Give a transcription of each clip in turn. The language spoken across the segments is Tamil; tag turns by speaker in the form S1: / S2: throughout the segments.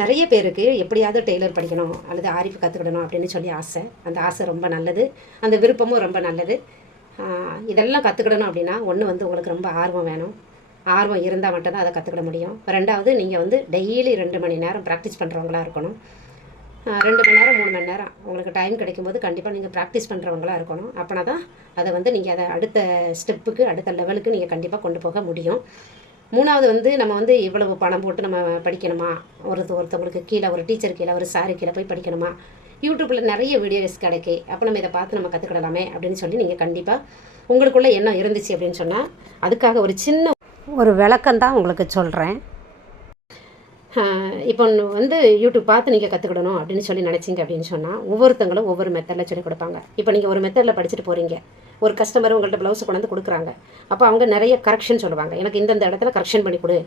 S1: நிறைய பேருக்கு எப்படியாவது டெய்லர் படிக்கணும் அல்லது ஆரிப்பு கற்றுக்கிடணும் அப்படின்னு சொல்லி ஆசை. அந்த ஆசை ரொம்ப நல்லது. அந்த விருப்பமும் ரொம்ப நல்லது. இதெல்லாம் கற்றுக்கிடணும் அப்படின்னா ஒன்று வந்து உங்களுக்கு ரொம்ப ஆர்வம் வேணும். ஆர்வம் இருந்தால் மட்டும்தான் அதை கற்றுக்கிட முடியும். ரெண்டாவது நீங்கள் வந்து டெய்லி ரெண்டு மணி நேரம் ப்ராக்டிஸ் பண்ணுறவங்களா இருக்கணும். ரெண்டு மணி நேரம் மூணு மணி நேரம். உங்களுக்கு டைம் கிடைக்கும்போது கண்டிப்பாக நீங்கள் ப்ராக்டிஸ் பண்ணுறவங்களா இருக்கணும். அப்போனா தான் அதை வந்து நீங்கள் அதை அடுத்த ஸ்டெப்புக்கு அடுத்த லெவலுக்கு நீங்கள் கண்டிப்பாக கொண்டு போக முடியும். மூணாவது வந்து நம்ம வந்து இவ்வளவு பணம் போட்டு நம்ம படிக்கணுமா? ஒரு ஒருத்தவங்களுக்கு கீழே ஒரு டீச்சர் கீழே ஒரு சாரு கீழே போய் படிக்கணுமா? யூடியூப்பில் நிறைய வீடியோஸ் கிடைக்கு. அப்போ நம்ம இதை பார்த்து நம்ம கற்றுக்கிடலாமே அப்படின்னு சொல்லி நீங்கள் கண்டிப்பாக உங்களுக்குள்ளே எண்ணம் இருந்துச்சு அப்படின்னு சொன்னால் அதுக்காக ஒரு சின்ன ஒரு விளக்கம் தான் உங்களுக்கு சொல்கிறேன் இப்போ வந்து யூடியூப் பார்த்து நீங்கள் கற்றுக்கிடணும் அப்படின்னு சொல்லி நினச்சிங்க அப்படின்னு சொன்னால் ஒவ்வொருத்தங்களும் ஒவ்வொரு மெத்தடில் சொல்லிக் கொடுப்பாங்க. இப்போ நீங்கள் ஒரு மெத்தடில் படிச்சுட்டு போகிறீங்க ஒரு கஸ்டமர் உங்கள்கிட்ட ப்ளவுஸ் கொண்டு வந்து கொடுக்குறாங்க. அப்போ அவங்க நிறைய கரெக்ஷன் சொல்லுவாங்க. எனக்கு இந்தந்த இடத்துல கரெக்ஷன் பண்ணி கொடு.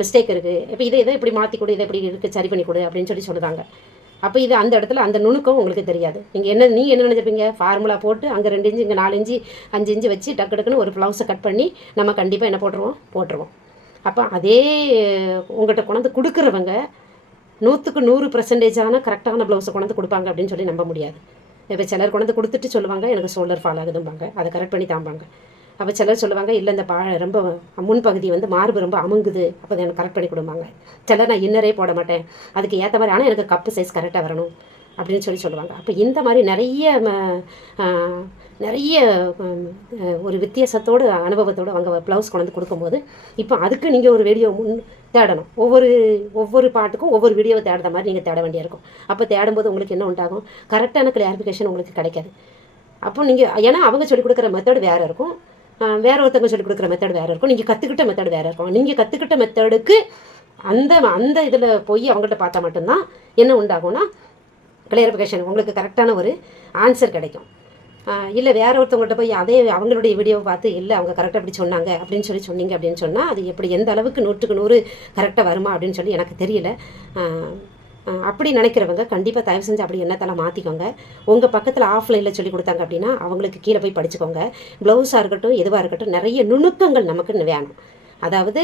S1: மிஸ்டேக் இருக்குது இப்போ இதை இதை இப்படி மாற்றி கொடு இதை இப்படி இருக்குது சரி பண்ணி கொடு அப்படின்னு சொல்லி சொல்லுவாங்க. அப்போ இது அந்த இடத்துல அந்த நுணுக்கம் உங்களுக்கு தெரியாது. நீங்கள் என்ன நீங்கள் என்ன நினைச்சிருப்பீங்க? ஃபார்முலா போட்டு அங்கே ரெண்டு இன்ச்சு இங்கே நாலு இன்ச்சு அஞ்சு இன்ச்சு வச்சு டக்கு டக்குன்னு ஒரு ப்ளவுஸை கட் பண்ணி நம்ம கண்டிப்பாக என்ன போட்டுருவோம்? போட்டுருவோம். அப்போ அதே உங்கள்கிட்ட கொண்டாந்து கொடுக்குறவங்க நூற்றுக்கு நூறு பர்சன்டேஜான கரெக்டான ப்ளவுஸை கொண்டாந்து கொடுப்பாங்க அப்படின்னு சொல்லி நம்ப முடியாது. இப்போ சிலர் கொண்டாந்து கொடுத்துட்டு சொல்லுவாங்க எனக்கு ஷோல்டர் ஃபால் ஆகுதும்பாங்க அதை கரெக்ட் பண்ணி தாம்பாங்க. அப்போ சிலர் சொல்லுவாங்க இல்லை இந்த பா ரொம்ப முன்பகுதி வந்து மார்பு ரொம்ப அமுங்குது அப்போ அதை எனக்கு கரெக்ட் பண்ணி கொடுப்பாங்க சிலர் நான் இன்னரே போட மாட்டேன். அதுக்கு ஏற்ற மாதிரி ஆனால் எனக்கு கப்பு சைஸ் கரெக்டாக வரணும். அப்படின்னு சொல்லி சொல்லுவாங்க. அப்போ இந்த மாதிரி நிறைய ம, நிறைய ஒரு வித்தியாசத்தோடு அனுபவத்தோடு அவங்க ப்ளவுஸ் கொண்டு கொடுக்கும்போது இப்போ அதுக்கு நீங்கள் ஒரு வீடியோ முன் தேடணும். ஒவ்வொரு ஒவ்வொரு பாட்டுக்கும் ஒவ்வொரு வீடியோவை தேடுற மாதிரி நீங்கள் தேட வேண்டியிருக்கும். அப்போ தேடும்போது உங்களுக்கு என்ன உண்டாகும்? கரெக்டான கிளாரிஃபிகேஷன் உங்களுக்கு கிடைக்காது. அப்போ நீங்கள் ஏன்னா அவங்க சொல்லிக் கொடுக்குற மெத்தட் வேறு இருக்கும். வேற ஒருத்தவங்க சொல்லிக் கொடுக்குற மெத்தட் வேறு இருக்கும். நீங்கள் கற்றுக்கிட்ட மெத்தட் வேறு இருக்கும். நீங்கள் கற்றுக்கிட்ட மெத்தடுக்கு அந்த அந்த இதில் போய் அவங்கள்ட்ட பார்த்தா மட்டும்தான் என்ன உண்டாகும்னா கிளியரிஃபிகேஷன் உங்களுக்கு கரெக்டான ஒரு ஆன்சர் கிடைக்கும். இல்லை வேற ஒருத்தவங்கள்ட்ட போய் அதே அவங்களுடைய வீடியோவை பார்த்து இல்லை அவங்க கரெக்டாக இப்படி சொன்னாங்க அப்படின்னு சொல்லி சொன்னீங்க அப்படின்னு சொன்னால் அது எப்படி எந்த அளவுக்கு நூற்றுக்கு நூறு கரெக்டாக வருமா அப்படின்னு சொல்லி எனக்கு தெரியல. அப்படி நினைக்கிறவங்க கண்டிப்பாக தயவு செஞ்சு அப்படி எண்ணத்தெல்லாம் மாற்றிக்கோங்க உங்கள் பக்கத்தில் ஆஃப்லைனில் சொல்லி கொடுத்தாங்க அப்படின்னா அவங்களுக்கு கீழே போய் படிச்சுக்கோங்க. ப்ளவுஸாக இருக்கட்டும் எதுவாக இருக்கட்டும் நிறைய நுணுக்கங்கள் நமக்கு வேணும். அதாவது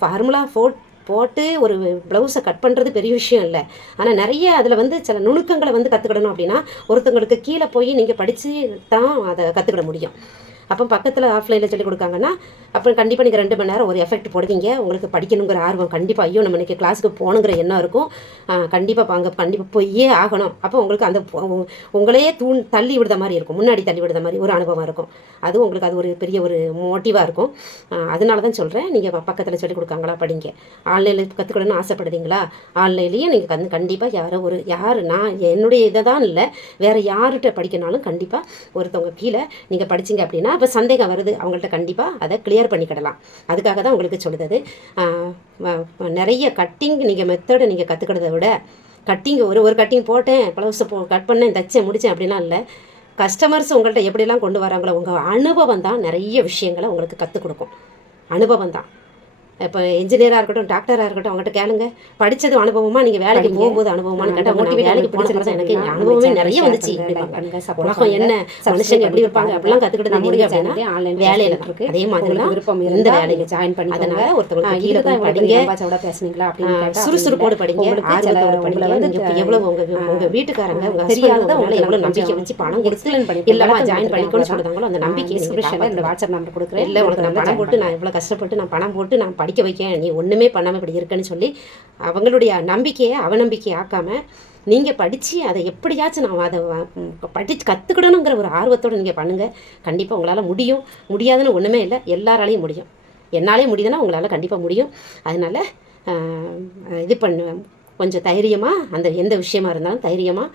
S1: ஃபார்முலா ஃபோர்ட் போட்டு ஒரு ப்ளவுஸை கட் பண்ணுறது பெரிய விஷயம் இல்லை. ஆனால் நிறைய அதில் வந்து சில நுணுக்கங்களை வந்து கற்றுக்கிடணும் அப்படின்னா ஒருத்தவங்களுக்கு கீழே போய் நீங்கள் படித்து தான் அதை கற்றுக்கிட முடியும். அப்போ பக்கத்தில் ஆஃப்லைனில் சொல்லி கொடுக்காங்கன்னா அப்புறம் கண்டிப்பாக நீங்கள் ரெண்டு மணி நேரம் ஒரு எஃபெக்ட் போடுவீங்க. உங்களுக்கு படிக்கணுங்கிற ஆர்வம் கண்டிப்பாக ஐயோ நம்ம இன்றைக்கி கிளாஸுக்கு போகணுங்கிற எண்ணம் இருக்கும். கண்டிப்பாக பாங்க கண்டிப்பாக போயே ஆகணும். அப்போ உங்களுக்கு அந்த உங்களையே தூண் தள்ளி விடுத மாதிரி இருக்கும். முன்னாடி தள்ளி விடுத மாதிரி ஒரு அனுபவம் இருக்கும். அது உங்களுக்கு அது ஒரு பெரிய ஒரு மோட்டிவாக இருக்கும். அதனால தான் சொல்கிறேன் நீங்கள் பக்கத்தில் சொல்லி கொடுக்காங்களா படிங்க. ஆன்லைனில் கற்றுக்கணும்னு ஆசைப்படுதீங்களா ஆன்லைன்லேயே நீங்கள் கண் கண்டிப்பாக யாரோ ஒரு யார் நான் என்னுடைய இதை தான் இல்லை வேறு யார்கிட்ட படிக்கனாலும் கண்டிப்பாக ஒருத்தவங்க கீழே நீங்கள் படிச்சீங்க அப்படின்னா இப்போ சந்தேகம் வருது அவங்கள்ட்ட கண்டிப்பாக அதை கிளியர் பண்ணிக்கிடலாம். அதுக்காக தான் உங்களுக்கு சொல்லுது நிறைய கட்டிங் நீங்கள் மெத்தடை நீங்கள் கற்றுக்கிறத விட கட்டிங் ஒரு ஒரு கட்டிங் போட்டேன் ப்ளவுஸை போ கட் பண்ணேன் தைச்சேன் முடித்தேன் அப்படிலாம் இல்லை. கஸ்டமர்ஸ் உங்கள்கிட்ட எப்படிலாம் கொண்டு வராங்களோ உங்கள் அனுபவம் தான் நிறைய விஷயங்களை உங்களுக்கு கற்றுக் கொடுக்கும். அனுபவம் தான். இப்போ இன்ஜினியராக இருக்கட்டும் டாக்டராக இருக்கட்டும் அவங்ககிட்ட கேளுங்க. படித்தது அனுபவமா நீங்கள் வேலைக்கு போகும்போது அனுபவமானு கேட்டால் அவங்க வேலைக்கு போனது எனக்கு அனுபவமே நிறைய வந்துச்சு. உலகம் என்ன? மனுஷங்க எப்படி இருப்பாங்க? அப்படிலாம் கற்றுக்கிட்டு முடியும் அப்படின்னா வேலையில தான் அதே மாதிரி தான்
S2: விருப்பம்
S1: இந்த வேலைக்கு
S2: நீங்க join பண்ணிக்கோங்க.
S1: அதனால ஒருத்தவங்களுக்கு
S2: ஆஹ்
S1: கீழே போய் படிங்க.
S2: பேசுனீங்களா அப்படின்னு
S1: சுறுசுறுப்போடு படிங்க.
S2: உங்களுக்கு உங்களை
S1: படிங்க
S2: வந்து
S1: இப்போ எவ்வளவு உங்க வீ- உங்க வீட்டுக்காரங்க உங்க
S2: தெரியாததை உங்களுக்கு
S1: எவ்வளவு
S2: நான்
S1: நம்பிக்கை வச்சு பணம் கொடுத்து
S2: பண்ணி விளக்கம்
S1: ஜாயின் பண்ணிக்கோன்னு
S2: கொடுக்குறேன்.
S1: சொல்றாங்களோ அந்த
S2: description-ல
S1: காப்பாத்தணும்.
S2: என்னோட வாட்ஸ்அப் நம்பர் கொடுக்குறேன்.
S1: இல்லை உனக்கு நான் பணம் போட்டு நான் இவ்வளோ கஷ்டப்பட்டு நான் பணம் போட்டு நான் படிக்க வைக்க நீ ஒன்றுமே பண்ணாமல் இப்படி இருக்கேன்னு சொல்லி அவங்களுடைய நம்பிக்கையை அவநம்பிக்கை ஆக்காம நீங்கள் படித்து அதை எப்படியாச்சும் நான் அதை படித்து கற்றுக்கிடணுங்கிற ஒரு ஆர்வத்தோடு நீங்கள் பண்ணுங்கள் கண்டிப்பாக உங்களால் முடியும். முடியாதுன்னு ஒன்றுமே இல்லை. எல்லாராலையும் முடியும். என்னாலே முடியுதுன்னா உங்களால் கண்டிப்பாக முடியும். அதனால் இது பண்ண கொஞ்சம் தைரியமாக அந்த எந்த விஷயமா இருந்தாலும் தைரியமாக